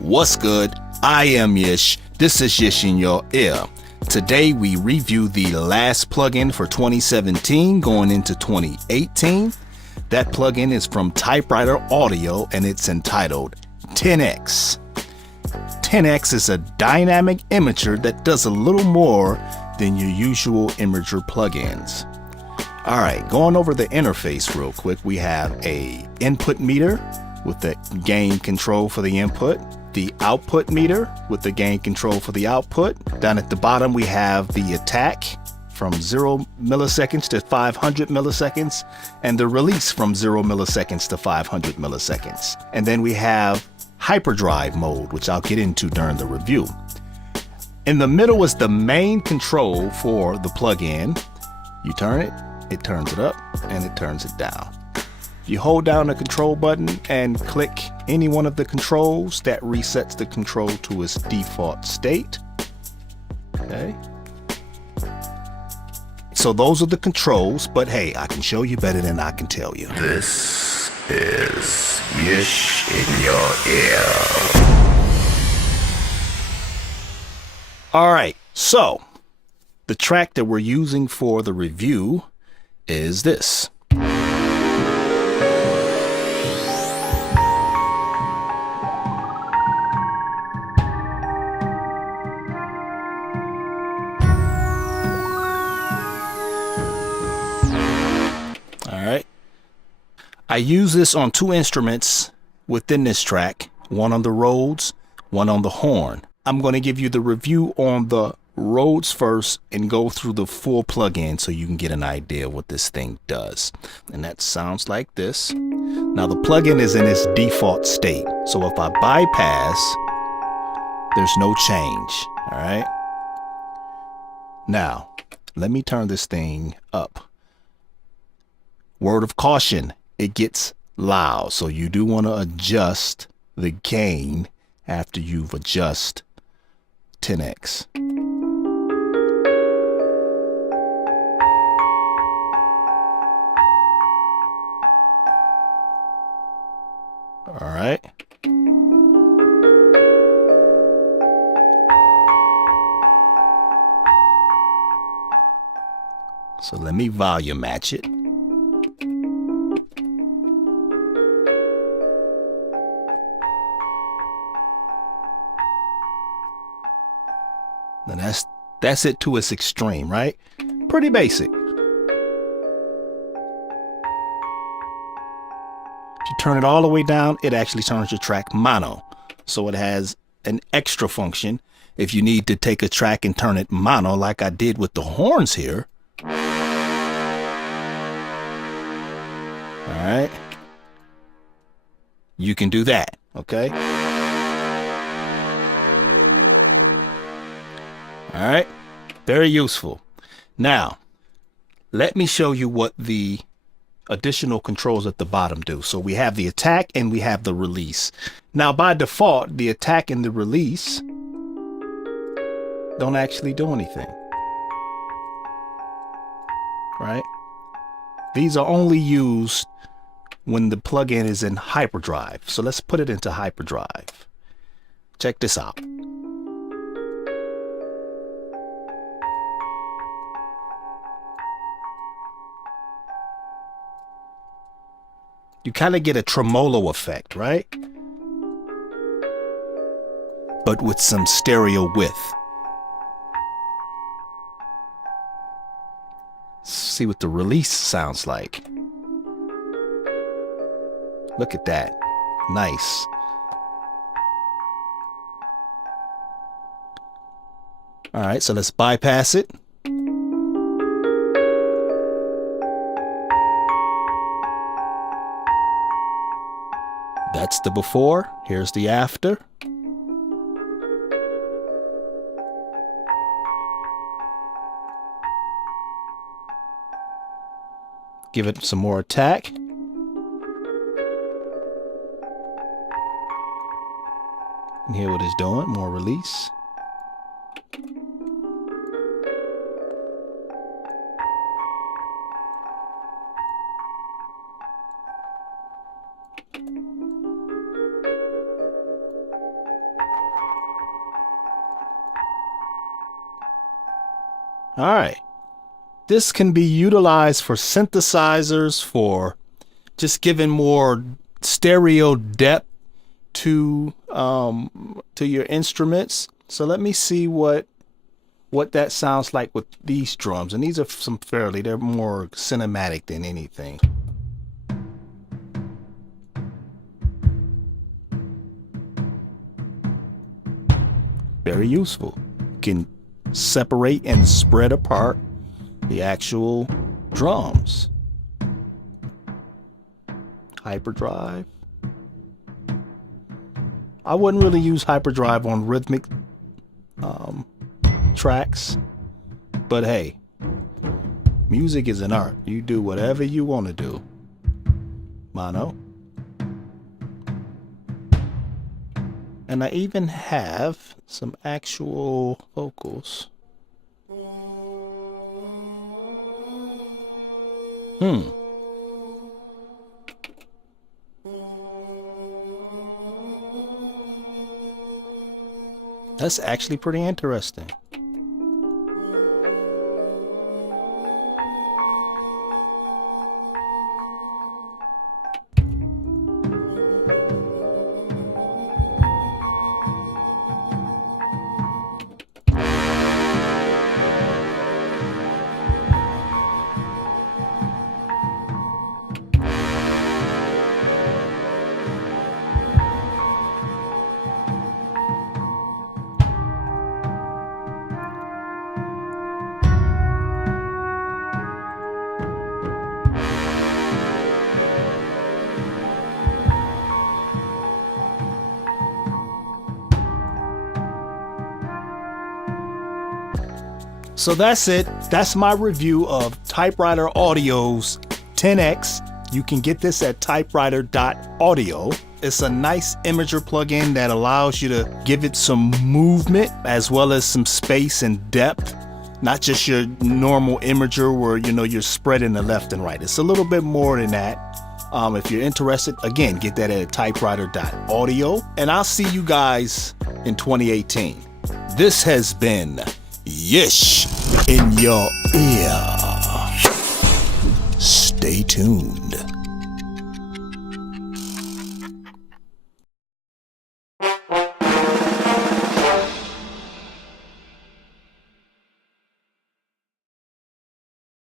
What's good? I am Yish. This is Yish in your ear. Today we review the last plugin for 2017 going into 2018. That plugin is from Typewriter Audio and it's entitled 10X. 10X is a dynamic imager that does a little more than your usual imager plugins. Alright, going over the interface real quick, we have a input meter with the gain control for the input, the output meter with the gain control for the output. Down at the bottom we have the attack from 0 milliseconds to 500 milliseconds and the release from 0 milliseconds to 500 milliseconds. And then we have Hyperdrive mode, which I'll get into during the review. In the middle is the main control for the plugin. You turn it, it turns it up, and it turns it down. You hold down the control button and click any one of the controls, that resets the control to its default state. Okay. So those are the controls, but hey, I can show you better than I can tell you. This is Yish in your ear. All right, so the track that we're using for the review is this. I use this on two instruments within this track, one on the Rhodes, one on the horn. I'm going to give you the review on the Rhodes first and go through the full plugin so you can get an idea of what this thing does. And that sounds like this. Now the plugin is in its default state. So if I bypass, there's no change. All right. Now, let me turn this thing up. Word of caution. It gets loud, so you do want to adjust the gain after you've adjusted 10X. All right. So let me volume match it. And that's it to its extreme, right? Pretty basic. If you turn it all the way down, it actually turns your track mono. So it has an extra function if you need to take a track and turn it mono like I did with the horns here. All right. You can do that, okay? All right, very useful. Now, let me show you what the additional controls at the bottom do. So we have the attack and we have the release. Now, by default, the attack and the release don't actually do anything, right? These are only used when the plugin is in Hyperdrive. So let's put it into Hyperdrive. Check this out. You kind of get a tremolo effect, right? But with some stereo width. See what the release sounds like. Look at that. Nice. All right, so let's bypass it. That's the before. Here's the after. Give it some more attack. And hear what it's doing. More release. All right. This can be utilized for synthesizers, for just giving more stereo depth to your instruments. So let me see what that sounds like with these drums. And these are they're more cinematic than anything. Very useful. Can separate and spread apart the actual drums. Hyperdrive. I wouldn't really use Hyperdrive on rhythmic tracks, but hey, music is an art. You do whatever you want to do. Mono. And I even have some actual vocals. That's actually pretty interesting. So that's it. That's my review of Typewriter Audio's 10X. You can get this at typewriter.audio. It's a nice imager plugin that allows you to give it some movement as well as some space and depth. Not just your normal imager where you're spreading the left and right. It's a little bit more than that. If you're interested, again, get that at typewriter.audio. And I'll see you guys in 2018. This has been Yish in your ear. Stay tuned.